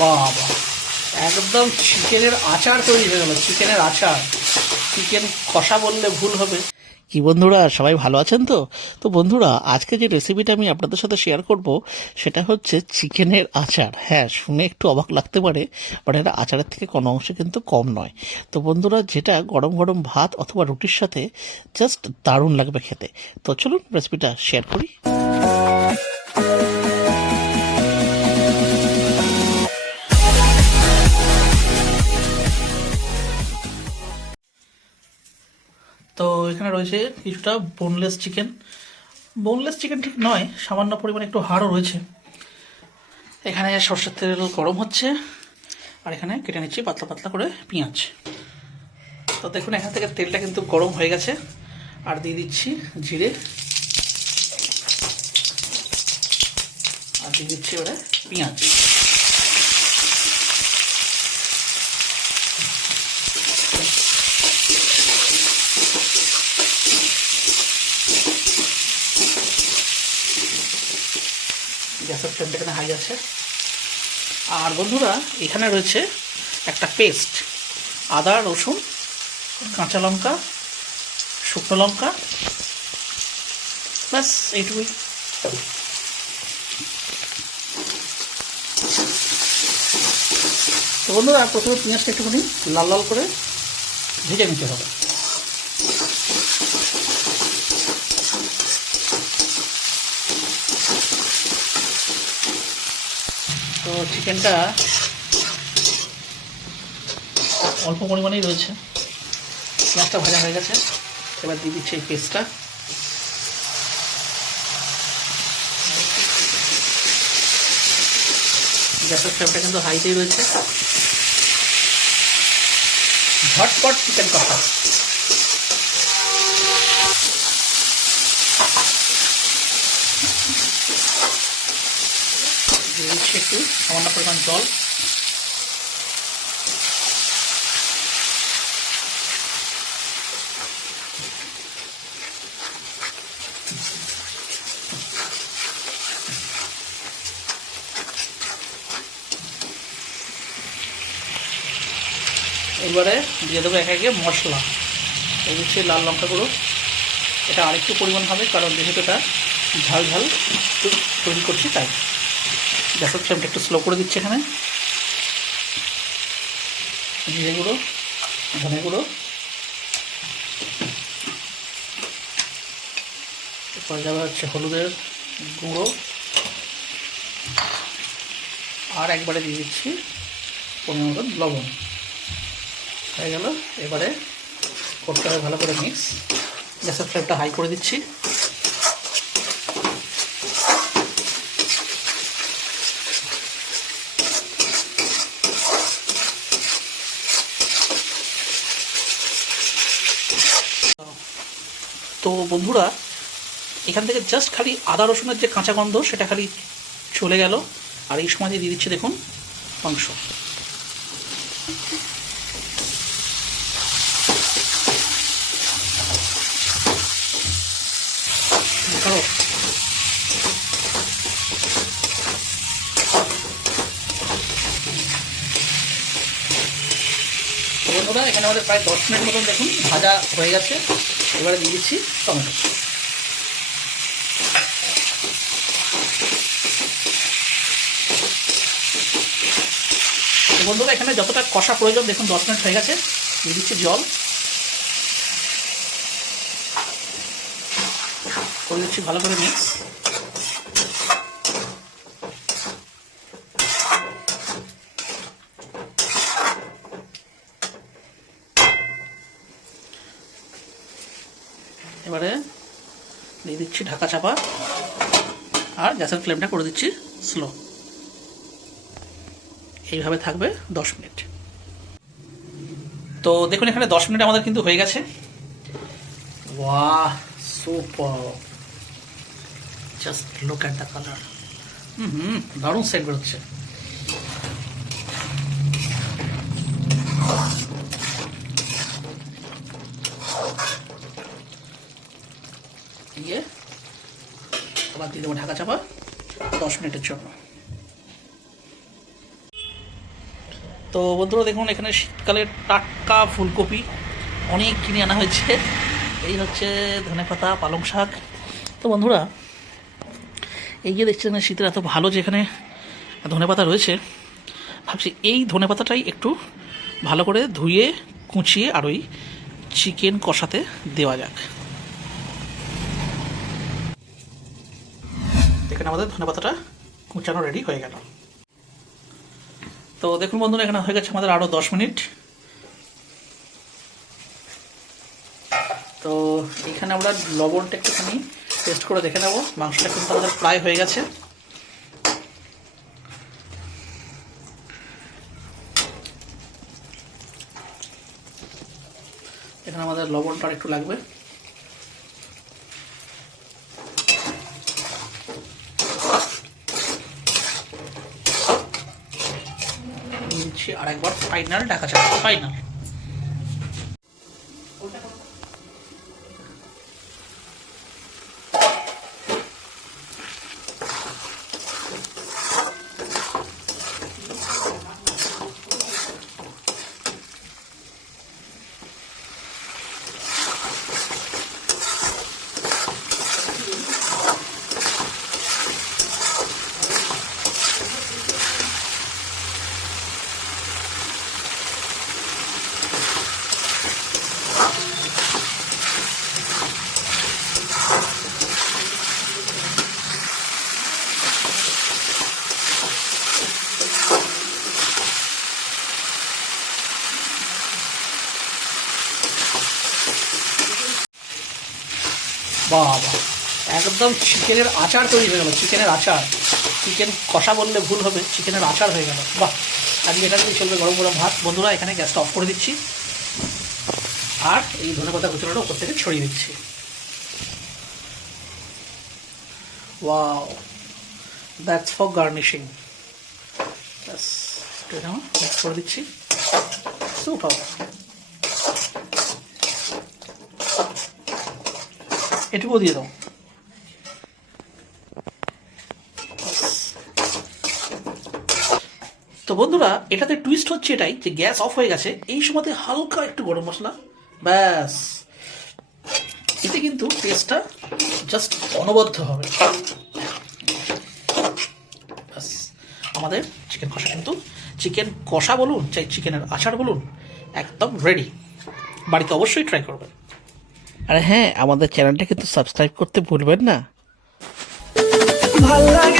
বাবা, একদম চিকেনের আচার তৈরি হয়ে গেল। চিকেনের আচার, চিকেন কষা বললে ভুল হবে। কি বন্ধুরা, সবাই ভালো আছেন তো? তো বন্ধুরা, আজকে যে রেসিপিটা আমি আপনাদের সাথে শেয়ার করব সেটা হচ্ছে চিকেনের আচার। হ্যাঁ, শুনে একটু অবাক লাগতে পারে, বাট এটা আচারের থেকে কোনো অংশে কিন্তু কম নয়। তো বন্ধুরা, যেটা গরম গরম ভাত অথবা রুটির সাথে জাস্ট দারুণ লাগবে খেতে। তো চলুন রেসিপিটা শেয়ার করি। তো এখানে রয়েছে কিছুটা বোনলেস চিকেন। বোনলেস চিকেন ঠিক নয়, সামান্য পরিমাণে একটু হাড়ও রয়েছে। এখানে সর্ষের তেল গরম হচ্ছে, আর এখানে কেটে নিচ্ছি পাতলা পাতলা করে পেঁয়াজ। তো দেখুন, এখান থেকে তেলটা কিন্তু গরম হয়ে গেছে, আর দিয়ে দিচ্ছি জিরে, আর দিয়ে দিচ্ছি এবারে পেঁয়াজ। গ্যাসের ফ্লেমটা এখানে হাই আছে। আর বন্ধুরা, এখানে রয়েছে একটা পেস্ট, আদা, রসুন, কাঁচা লঙ্কা, শুকনো লঙ্কা, ব্যাস এইটুকুই। তো বন্ধুরা, প্রথমে পেঁয়াজটা একটুখানি লাল লাল করে ভেজে নিতে হবে। তো চিকেনটা অল্প পরিমাণেই রয়েছে, পেঁয়াজটা ভাজা হয়ে গেছে। এবার দিয়ে দিচ্ছি এই পেস্টটা। গ্যাসের ফ্লেমটা কিন্তু হাইতেই রয়েছে। ঝটপট চিকেন কষা। দিয়ে দিচ্ছি একটু সামান্য পরিমাণ জল। এবারে দিয়ে দেবো একে একে মশলা। এই হচ্ছে লাল লঙ্কা গুঁড়ো, এটা আরেকটু পরিমাণ হবে, কারণ যেহেতু এটা ঝাল ঝাল তৈরি করছি তাই। গ্যাসের ফ্লেমটা একটু স্লো করে দিচ্ছি। এখানে জিরে গুঁড়ো, ধনে গুঁড়ো, এরপরে যাবে হচ্ছে হলুদের গুঁড়ো, আর একবারে দিয়ে দিচ্ছি পরিমাণ মতন লবণ। হয়ে গেল। এবারে করতে হবে ভালো করে মিক্স। গ্যাসের ফ্লেমটা হাই করে দিচ্ছি। তো বন্ধুরা, এখান থেকে জাস্ট খালি আদা রসুনের যে কাঁচা গন্ধ সেটা খালি চলে গেল। আর এই সময় দিয়ে দিচ্ছি দেখুন মাংস। বন্ধুরা, এখানে আমাদের প্রায় 10 মিনিট মতন দেখুন ভাজা হয়ে গেছে। এবারে দিয়ে দিচ্ছি টমেটো। তো বন্ধুরা, এখানে যতটা কষা প্রয়োজন দেখুন 10 মিনিট হয়ে গেছে। দিয়ে দিচ্ছি জল, করে দিচ্ছি ভালো করে মিক্স। এবারে দিয়ে দিচ্ছি ঢাকা চাপা, আর গ্যাসের ফ্লেমটা করে দিচ্ছি স্লো। এইভাবে থাকবে 10 মিনিট। তো দেখুন, এখানে 10 মিনিট আমাদের কিন্তু হয়ে গেছে। ওয়াহ, super! Just look at the colour. দারুণ সেন্ট বেরোচ্ছে। দিয়ে আবার দিয়ে দেবো ঢাকা চাপা 10 মিনিটের জন্য। তো বন্ধুরা দেখুন, এখানে শীতকালের টাটকা ফুলকপি অনেক কিনে আনা হয়েছে। এই হচ্ছে ধনেপাতা, পালং শাক। তো বন্ধুরা, এই যে দেখছেন শীতের এত ভালো যেখানে ধনেপাতা রয়েছে, ভাবছি এই ধনেপাতাটাই একটু ভালো করে ধুয়ে কুচিয়ে আর ওই চিকেন কষাতে দেওয়া যাক। এখানে আমাদের ধনেপাতাটা কুচানো রেডি হয়ে গেল। তো দেখুন বন্ধুরা, এখানে হয়ে গেছে আমাদের আরও 10 মিনিট। তো এখানে আমরা লবণটা একটুখানি টেস্ট করে দেখে নেব। মাংসটা কিন্তু আমাদের প্রায় হয়ে গেছে। এখানে আমাদের লবণটা একটু লাগবে। দিচ্ছি আরেকবার ফাইনাল ঢাকা চাপা, ফাইনাল। বাবা, একদম চিকেনের আচার তৈরি হয়ে গেল। চিকেনের আচার, চিকেন কষা বললে ভুল হবে, চিকেনের আচার হয়ে গেল। বাহ, আজকে এটা দিয়ে চলবে গরম গরম ভাত। বন্ধুরা, এখানে গ্যাসটা অফ করে দিচ্ছি আর এই ধনেপাতা কুচুনোটা উপর থেকে ছড়িয়ে দিচ্ছি। Wow, that's for garnishing. ব্যাস, এটা মিক্স করে দিচ্ছি। সুপার। এটুকু দিয়ে দাও। তো বন্ধুরা, এটাতে টুইস্ট হচ্ছে এটাই যে গ্যাস অফ হয়ে গেছে, এই সময়তে হালকা একটু গরম মশলা, ব্যাস। এতে কিন্তু টেস্টটা জাস্ট অনবদ্য হবে। ব্যাস, আমাদের চিকেন কষা কিন্তু, চিকেন কষা বলুন চাই চিকেনের আচার বলুন, একদম রেডি। বাড়িতে অবশ্যই ট্রাই করবেন। আর হ্যাঁ, আমাদের চ্যানেলটা কিন্তু সাবস্ক্রাইব করতে ভুলবেন না। ভালো লাগে।